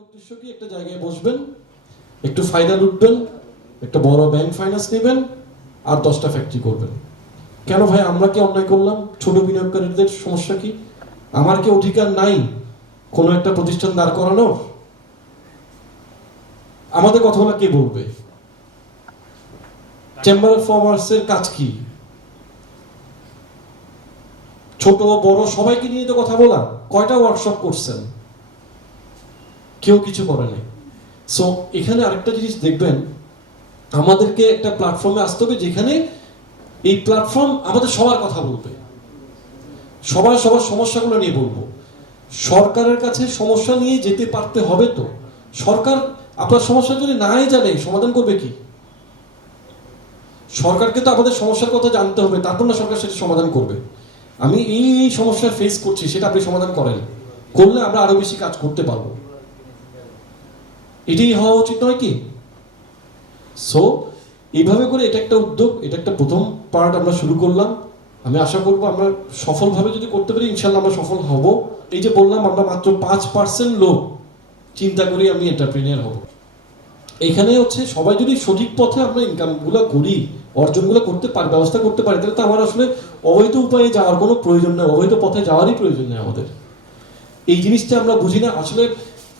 উদ্দেশ্য কি একটা জায়গায় বসবেন, একটু ফায়দা লুটবেন, একটা বড় ব্যাংক ফাইন্যান্স নেবেন আর 10টা ফ্যাক্টরি করবেন। কেন ভাই আমরা কি অন্যায় করলাম? ছোট বিনিয়োগকারীদের সমস্যা কি? আমার কি অধিকার নাই কোনো একটা প্রতিষ্ঠান দাঁড় করানোর? আমাদের কথাগুলো কে বলবে? চেম্বার অফ কমার্সের কাজ কি? ছোট বড় সবাইকে নিয়ে তো কথা বলা। কয়টা ওয়ার্কশপ করছেন? কেউ কিছু করে নাই। সো এখানে আরেকটা জিনিস দেখবেন, আমাদেরকে একটা প্ল্যাটফর্মে আসতে হবে যেখানে এই প্ল্যাটফর্ম আমাদের সবার কথা বলবে, সবার সমস্যাগুলো নিয়ে বলবো। সরকারের কাছে সমস্যা নিয়ে যেতে পারতে হবে। তো সরকার আপনার সমস্যা যদি নাই জানে সমাধান করবে কি? সরকারকে তো আমাদের সমস্যার কথা জানতে হবে, তারপর না সরকার সেটা সমাধান করবে। আমি এই সমস্যা ফেস করছি, সেটা আপনি সমাধান করেন, করলে আমরা আরো বেশি কাজ করতে পারবো। এটাই হওয়া উচিত নয় কি? সো এইভাবে করে এটা একটা উদ্যোগ, এটা একটা প্রথম পার্ট আমরা শুরু করলাম। আমি আশা করবো আমরা সফলভাবে যদি করতে পারি ইনশাল্লাহ আমরা সফল হব। এই যে বললাম আমরা মাত্র 5% লোক চিন্তা করি আমি এন্টারপ্রেনিয়ার হব। এখানে হচ্ছে সবাই যদি সঠিক পথে আমরা ইনকামগুলো করি, অর্জনগুলো করতে পারি, ব্যবস্থা করতে পারি, তাহলে তো আমার আসলে অবৈধ উপায়ে যাওয়ার কোনো প্রয়োজন নেই, অবৈধ পথে যাওয়ারই প্রয়োজন নেই আমাদের। এই জিনিসটা আমরা বুঝি না। আসলে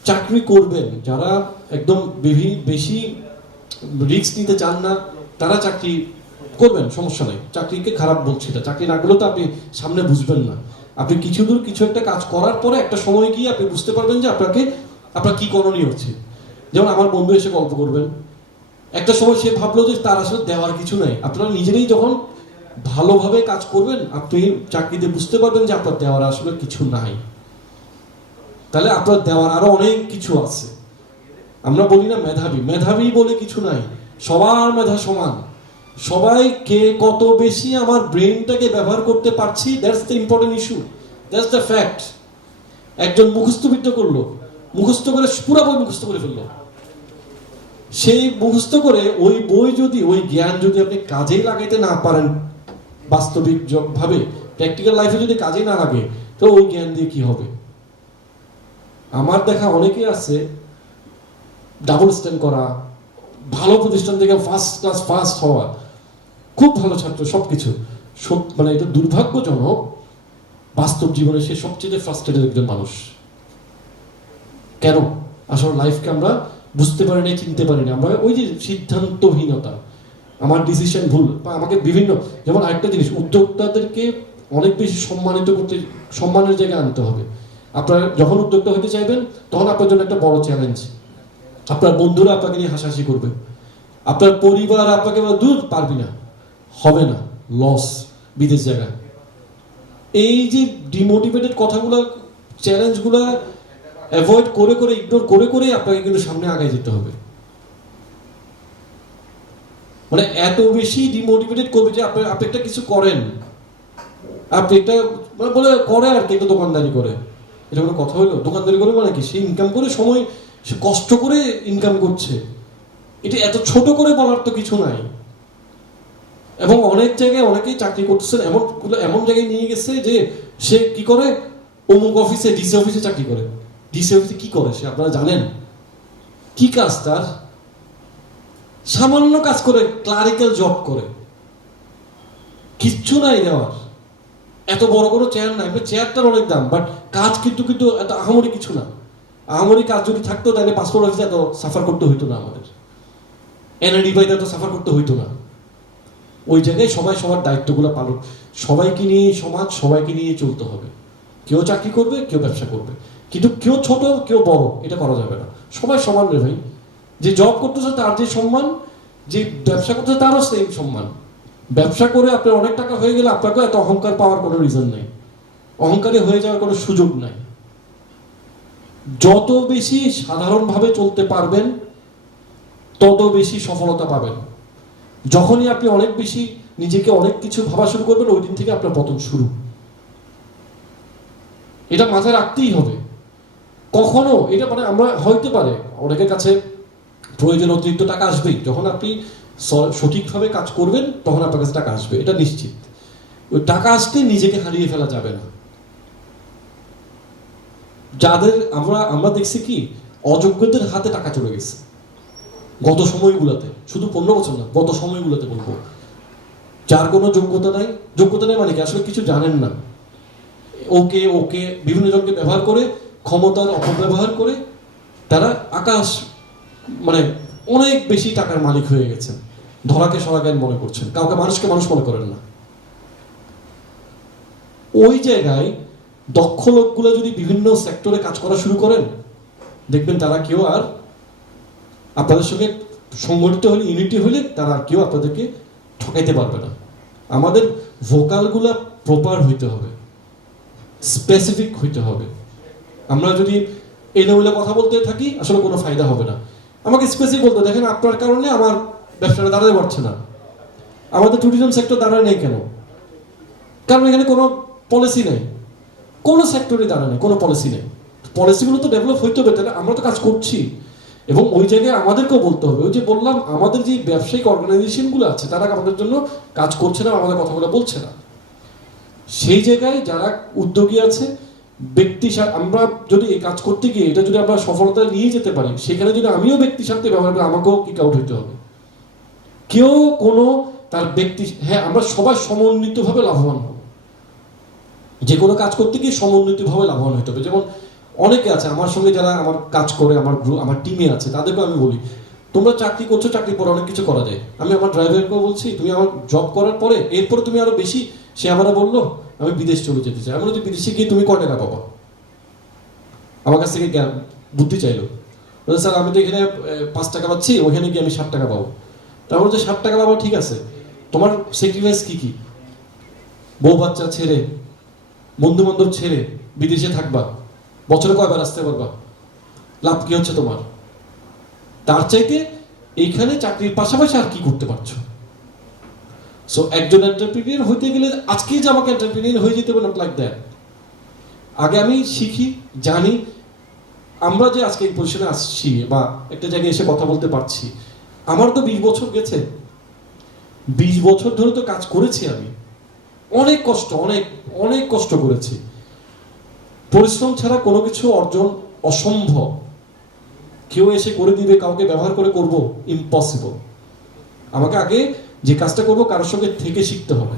চাকরি করবেন যারা একদম বেশি রিস্ক নিতে চান না, তারা চাকরি করবেন, সমস্যা নেই। চাকরিকে খারাপ বলছি না, চাকরি না করলেও তো আপনি সামনে বুঝবেন না। আপনি কিছু দূর কিছু একটা কাজ করার পরে একটা সময় গিয়ে আপনি বুঝতে পারবেন যে আপনার কি করণীয় হচ্ছে। যেমন আমার বন্ধু এসে গল্প করবেন, একটা সময় সে ভাবলো যে তার আসলে দেওয়ার কিছু নাই। আপনারা নিজেরাই যখন ভালোভাবে কাজ করবেন আপনি চাকরিতে বুঝতে পারবেন যে আপনার দেওয়ার আসলে কিছু নাই, তাহলে আপনার দেওয়ার আরো অনেক কিছু আছে। আমরা বলি না মেধাবী বলে কিছু নাই, সবার মেধা সমান। সবাই কে কত বেশি আমার ব্রেনটাকে ব্যবহার করতে পারছি, that's the important issue, that's the fact. একজন মুখস্থবিদ্যা করলো, মুখস্থ করে পুরো বই মুখস্থ করে ফেললো। সেই মুখস্থ করে ওই বই যদি, ওই জ্ঞান যদি আপনি কাজেই লাগাইতে না পারেন, বাস্তবিক ভাবে প্র্যাকটিক্যাল লাইফে যদি কাজেই না লাগে, তো ওই জ্ঞান দিয়ে কি হবে? আমার দেখা অনেকেই আছে ডাবল স্ট্যান্ড করা, ভালো প্রতিষ্ঠান থেকে ফার্স্ট ক্লাস ফার্স্ট হওয়া, খুব ভালো ছাত্র, সবকিছু, মানে এটা দুর্ভাগ্যজনক। বাস্তব জীবনে সে সবচেয়ে ফ্রাস্ট্রেটেড একজন মানুষ। কেন? আসলে লাইফকে আমরা বুঝতে পারি না, চিনতে পারি না। আমরা ওই যে সিদ্ধান্তহীনতা, আমার ডিসিশন ভুল, বা আমাকে বিভিন্ন, যেমন আরেকটা জিনিস, উদ্যোক্তাদেরকে অনেক বেশি সম্মানিত করতে, সম্মানের জায়গায় আনতে হবে। আপনারা যখন উদ্যোক্তা হতে চাইবেন তখন আপনার জন্য একটা বড় চ্যালেঞ্জ। আপনার বন্ধুরা আপনাকে নিয়ে হাসাহাসি করবে, আপনার পরিবার আপনাকে দূর পারবি না, হবে না, লস, বিদেশ জায়গায়। এই যে ডিমোটিভেটেড কথাগুলো, চ্যালেঞ্জগুলো অ্যাভয়েড করে করে, ইগনোর করে করে আপনাকে কিন্তু সামনে আগায় যেতে হবে। মানে এত বেশি ডিমোটিভেটেড করবে যে আপনি একটা কিছু করেন, আপনি একটা মানে বলে করে আর কি, একটা দোকানদারি করে, এটা কোনো কথা হলো? দোকানদারি করে মানে কি? সে ইনকাম করে, সময় সে কষ্ট করে ইনকাম করছে। এটা এত ছোট করে বলার তো কিছু নাই। এবং অনেক জায়গায় অনেকেই চাকরি করতেছেন, এমন জায়গায় নিয়ে গেছে যে সে কি করে, অমুক অফিসে, ডিসি অফিসে চাকরি করে। ডিসি অফিসে কি করে সে আপনারা জানেন? কি কাজ তার? সামান্য কাজ করে, ক্লারিক্যাল জব করে, কিচ্ছু নাই দেওয়ার। এত বড় বড় চেয়ার নাই, চেয়ারটার অনেক দাম, বাট কাজ কিন্তু এত আহামরি কিছু না। আহামরি কাজ যদি থাকতো তাহলে পাসপোর্ট অফিসে এত সাফার করতে হইতো না, আমাদের এনআইডি পাইতে এত সাফার করতে হইতো না। ওই জায়গায় সবাই সবার দায়িত্বগুলো পালন, সবাইকে নিয়ে সমাজ, সবাইকে নিয়ে চলতে হবে। কেউ চাকরি করবে, কেউ ব্যবসা করবে, কিন্তু কেউ ছোট কেউ বড় এটা করা যাবে না। সবাই সমান রে ভাই। যে জব করতেছে তার যে সম্মান, যে ব্যবসা করতেছে তারও সেম সম্মান। ব্যবসা করে আপনার অনেক টাকা হয়ে গেলে আপনাকে এত অহংকার পাওয়ার কোনো রিজন নেই, অহংকারী হয়ে যাওয়ার কোনো সুযোগ নাই। যত বেশি সাধারণভাবে চলতে পারবেন তত বেশি সফলতা পাবেন। যখনই আপনি অনেক বেশি নিজেকে অনেক কিছু ভাবা শুরু করবেন, ওই দিন থেকে আপনার পতন শুরু। এটা মাথায় রাখতেই হবে। কখনো এটা মানে আমরা হইতে পারে অনেকের কাছে প্রয়োজন অতিরিক্ত টাকা আসবেই, যখন আপনি সঠিকভাবে কাজ করবেন তখন আপনার কাছে টাকা আসবে, এটা নিশ্চিত। ওই টাকা আসতে নিজেকে হারিয়ে ফেলা যাবে না। যাদের আমরা দেখছি কি, অযোগ্যদের হাতে টাকা চলে গেছে গত সময়গুলোতে, শুধু 15 বছর না, গত সময়গুলোতে বলবো। যার কোনো যোগ্যতা নাই মানে কি, আসলে কিছু জানেন না, ওকে বিভিন্ন জনকে ব্যবহার করে, ক্ষমতার অপব্যবহার করে তারা আকাশ মানে অনেক বেশি টাকার মালিক হয়ে গেছেন, ধরাকে সরাজ্ঞান মনে করছেন, কাউকে মানুষকে মানুষ মনে করেন না। ওই জায়গায় দক্ষ লোকগুলো যদি বিভিন্ন সেক্টরে কাজ করা শুরু করেন, দেখবেন তারা কেউ আর আপনাদের সঙ্গে সংগঠিত হলে, ইউনিটি হলে তারা আর কেউ আপনাদেরকে ঠকাইতে পারবে না। আমাদের ভোকালগুলা প্রপার হইতে হবে, স্পেসিফিক হইতে হবে। আমরা যদি এলোমেলো কথা বলতে থাকি আসলে কোনো ফায়দা হবে না। আমাকে স্পেসিফিক বলতে, দেখেন আপনার কারণে আমার ব্যবসাটা দাঁড়াতে পারছে না, আমাদের ট্যুরিজম সেক্টর দাঁড়ায় নেই কেন? কারণ এখানে কোনো পলিসি নেই, কোনো সেক্টরে দাঁড়ায় নেই, কোনো পলিসি নেই। পলিসিগুলো তো ডেভেলপ হইতে হবে, তাহলে আমরা তো কাজ করছি। এবং ওই জায়গায় আমাদেরকেও বলতে হবে, ওই যে বললাম আমাদের যে ব্যবসায়িক অর্গানাইজেশনগুলো আছে তারা আমাদের জন্য কাজ করছে না, আমাদের কথাগুলো বলছে না। সেই জায়গায় যারা উদ্যোগী আছে, ব্যক্তি আমরা যদি এই কাজ করতে গিয়ে এটা যদি আমরা সফলতা নিয়ে যেতে পারি, সেখানে যদি আমিও ব্যক্তি স্বার্থে ব্যবহার করি, আমাকেও কিক আউট হইতে হবে। কেউ কোনো তার ব্যক্তি, হ্যাঁ আমরা সবাই সমন্বিতভাবে লাভবান হব, যে কোনো কাজ করতে গিয়ে সমন্বিতভাবে লাভবান হতে হবে। যেমন অনেকে আছে আমার সঙ্গে যারা আমার কাজ করে, আমার গ্রুপ, আমার টিমে আছে, তাদেরকে আমি বলি তোমরা চাকরি করছো, চাকরির পরে অনেক কিছু করা যায়। আমি আমার ড্রাইভারকেও বলছি, তুমি আমার জব করার পরে এরপরে তুমি আরো বেশি, সে আমরা বললো আমি বিদেশ চলে যেতে চাই। আমি বলছি বিদেশে গিয়ে তুমি কয় টাকা পাবা? আমার কাছ থেকে জ্ঞান বুদ্ধি চাইলো, স্যার আমি তো এখানে 5 টাকা পাচ্ছি, ওখানে গিয়ে আমি 60 টাকা পাবো। তারপর যে 60 টাকা পাবো, ঠিক আছে, তোমার স্যাক্রিফাইস কি কি? বউ বাচ্চা ছেড়ে, বন্ধু বান্ধব ছেড়ে বিদেশে থাকবা, বছরে কয়বার আসতে পারবা, লাভ কি হচ্ছে তোমার? তার চাইতে এইখানে চাকরির পাশাপাশি আর কি করতে পারছো? সো একজন এন্টারপ্রেনিউর হইতে গেলে আজকে যে আমাকে এন্টারপ্রেনিউর হয়ে যেতে হবে, নট লাইক দ্যাট। আগে আমি শিখি, জানি। আমরা যে আজকে এই পজিশনে আসছি বা একটা জায়গায় এসে কথা বলতে পারছি, আমার তো 20 বছর গেছে, 20 বছর ধরে তো কাজ করেছি আমি, অনেক কষ্ট, অনেক অনেক কষ্ট করেছি। পরিশ্রম ছাড়া কোনো কিছু অর্জন অসম্ভব। কেউ এসে করে দিবে, কাউকে ব্যবহার করে করব, ইম্পসিবল। আমাকে আগে যে কাজটা করবো কারোর সঙ্গে থেকে শিখতে হবে।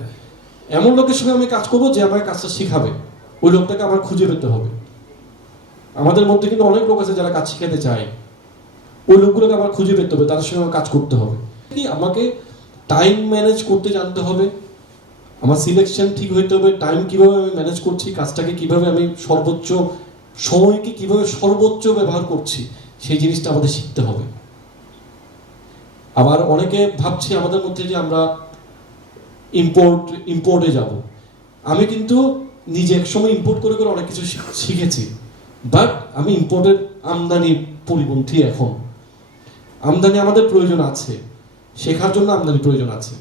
এমন লোকের সঙ্গে আমি কাজ করবো যে আমাকে কাজটা শিখাবে, ওই লোকটাকে আমার খুঁজে পেতে হবে। আমাদের মধ্যে কিন্তু অনেক লোক আছে যারা কাজ শিখাতে চায়, ওই লোকগুলোকে আমার খুঁজে পেতে হবে, তাদের সঙ্গে আমার কাজ করতে হবে। আমাকে টাইম ম্যানেজ করতে জানতে হবে, আমার সিলেকশন ঠিক হইতে হবে, টাইম কিভাবে আমি ম্যানেজ করছি, কাজটাকে কিভাবে আমি সর্বোচ্চ, সময়কে কিভাবে সর্বোচ্চ ব্যবহার করছি, সেই জিনিসটা আমাদের শিখতে হবে। আবার অনেকে ভাবছে আমাদের মধ্যে যে আমরা ইম্পোর্টে যাব। আমি কিন্তু নিজে একসময় ইম্পোর্ট করে করে অনেক কিছু শিখেছি, বাট আমি ইম্পোর্টের আমদানি পরিপন্থী। এখন আমদানি আমাদের প্রয়োজন আছে, শেখার জন্য আমদানি প্রয়োজন আছে,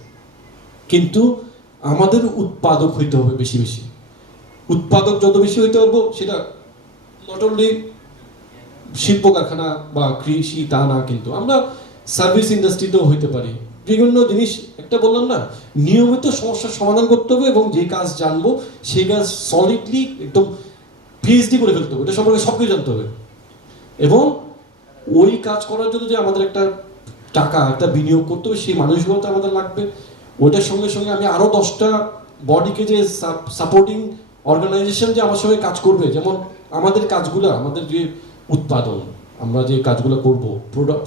কিন্তু আমাদের উৎপাদক হইতে হবে বেশি বেশি। উৎপাদক যত বেশি হইতে পারবো, সেটা নট অনলি শিল্প কারখানা বা কৃষি তা না, কিন্তু আমরা সার্ভিস ইন্ডাস্ট্রিতেও হইতে পারি। বিভিন্ন জিনিস, একটা বললাম না, নিয়মিত সমস্যার সমাধান করতে হবে এবং যে কাজ জানবো সেই কাজ সলিডলি একদম পিএইচডি করে ফেলতে হবে, ওটা সম্পর্কে সব কিছু জানতে হবে। এবং ওই কাজ করার জন্য যে আমাদের একটা টাকা, একটা বিনিয়োগ করতে হবে, সেই মানসিকতা আমাদের লাগবে। ওইটার সঙ্গে সঙ্গে আমি আরো 10টা বডিকে যে সাপোর্টিং অর্গানাইজেশন যে আমার সঙ্গে কাজ করবে, যেমন আমাদের কাজগুলো, আমাদের যে উৎপাদন, আমরা যে কাজগুলো করব,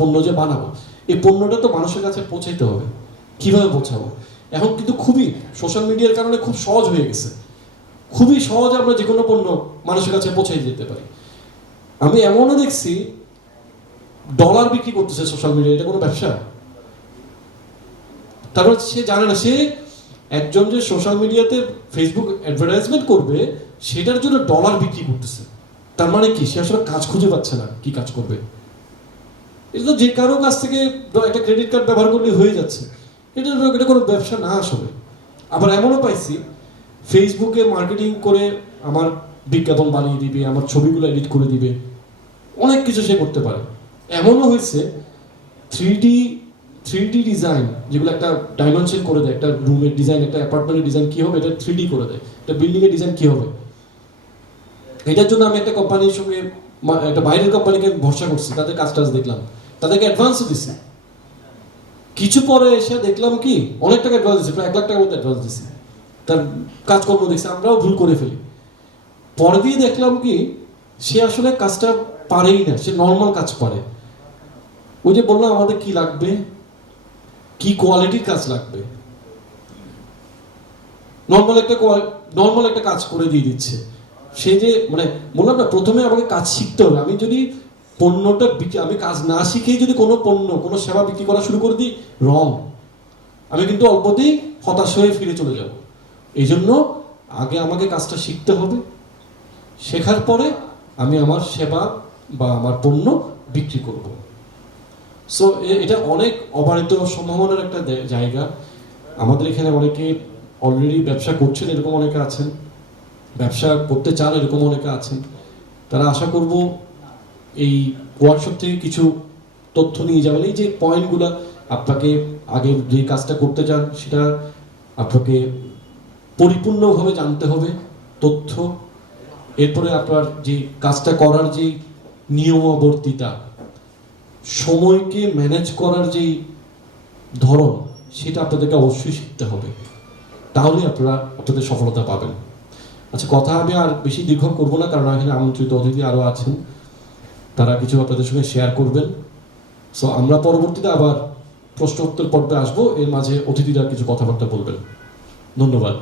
পণ্য যে বানাবো, এই পণ্যটা তো মানুষের কাছে পৌঁছাইতে হবে। কিভাবে পৌঁছাবো? এখন কিন্তু খুবই সোশ্যাল মিডিয়ার কারণে খুব সহজ হয়ে গেছে, খুবই সহজে আমরা যে কোনো পণ্য মানুষের কাছে পৌঁছাই যেতে পারি। আমি এমনও দেখছি ডলার বিক্রি করতেছে সোশ্যাল মিডিয়া, এটা কোনো ব্যবসা? তারপর সে জানে না, সে একজন যে সোশ্যাল মিডিয়াতে ফেসবুক অ্যাডভার্টাইজমেন্ট করবে সেটার জন্য ডলার বিক্রি করতেছে। তার মানে কি? সে আসলে কাজ খুঁজে পাচ্ছে না, কি কাজ করবে। এটা তো যে কারো কাছ থেকে একটা ক্রেডিট কার্ড ব্যবহার করলে হয়ে যাচ্ছে, এটা কোনো ব্যবসা না আসলে। আবার এমনও পাইছি ফেসবুকে মার্কেটিং করে আমার বিজ্ঞাপন বানিয়ে দিবে, আমার ছবিগুলো এডিট করে দিবে, অনেক কিছু সে করতে পারে। এমনও হয়েছে 3D ডিজাইন, যেগুলো একটা ডাইমেনশন করে দেয়, একটা রুমের ডিজাইন, একটা অ্যাপার্টমেন্টের ডিজাইন কি হবে, এটা 3D করে দেয়, একটা বিল্ডিং এর ডিজাইন কি হবে। এটার জন্য আমি একটা কোম্পানির সঙ্গে একটা বাইরের কোম্পানিকে ভরসা করছি, তাদের কাজ টাজ দেখলাম, তাদেরকে অ্যাডভান্সও দিছি। কিছু পরে এসে দেখলাম কি অনেক টাকা অ্যাডভান্স দিচ্ছে, প্রায় 1 লাখ টাকার মতো অ্যাডভান্স দিছি, তার কাজকর্ম দেখছি, আমরাও ভুল করে ফেলি। পরে দিয়ে দেখলাম কি সে আসলে কাজটা পারেই না, সে নর্মাল কাজ পারে। ওই যে বললাম আমাদের কি লাগবে, কি কোয়ালিটির কাজ লাগবে, নর্মাল একটা কাজ করে দিয়ে দিচ্ছে। সে যে মানে বললাম না, প্রথমে আমাকে কাজ শিখতে হবে। আমি যদি পণ্যটা আমি কাজ না শিখেই যদি কোনো পণ্য কোনো সেবা বিক্রি করা শুরু করে দিই, রং, আমি কিন্তু অল্পতেই হতাশ হয়ে ফিরে চলে যাব। এই জন্য আগে আমাকে কাজটা শিখতে হবে, শেখার পরে আমি আমার সেবা বা আমার পণ্য বিক্রি করব। সো এটা অনেক অবারিত সম্ভাবনার একটা জায়গা। আমাদের এখানে অনেকে অলরেডি ব্যবসা করছেন, এরকম অনেকে আছেন, ব্যবসা করতে চান এরকম অনেকে আছেন। তারা আশা করব এই ওয়ার্কশপ থেকে কিছু তথ্য নিয়ে যাবেন। এই যে পয়েন্টগুলো আপনাকে আগে যে কাজটা করতে চান সেটা আপনাকে পরিপূর্ণভাবে জানতে হবে, তথ্য। এরপরে আপনার যে কাজটা করার যে নিয়মাবর্তিতা, সময়কে ম্যানেজ করার যেই ধরন, সেটা আপনাদেরকে অবশ্যই শিখতে হবে, তাহলে আপনারা আপনাদের সফলতা পাবেন। আচ্ছা, কথা আমি আর বেশি দীর্ঘ করবো না, কারণ এখানে আমন্ত্রিত অতিথি আরও আছেন, তারা কিছু আপনাদের সঙ্গে শেয়ার করবেন। সো আমরা পরবর্তীতে আবার প্রশ্ন উত্তর পর্বে আসবো, এর মাঝে অতিথিরা কিছু কথাবার্তা বলবেন। ধন্যবাদ।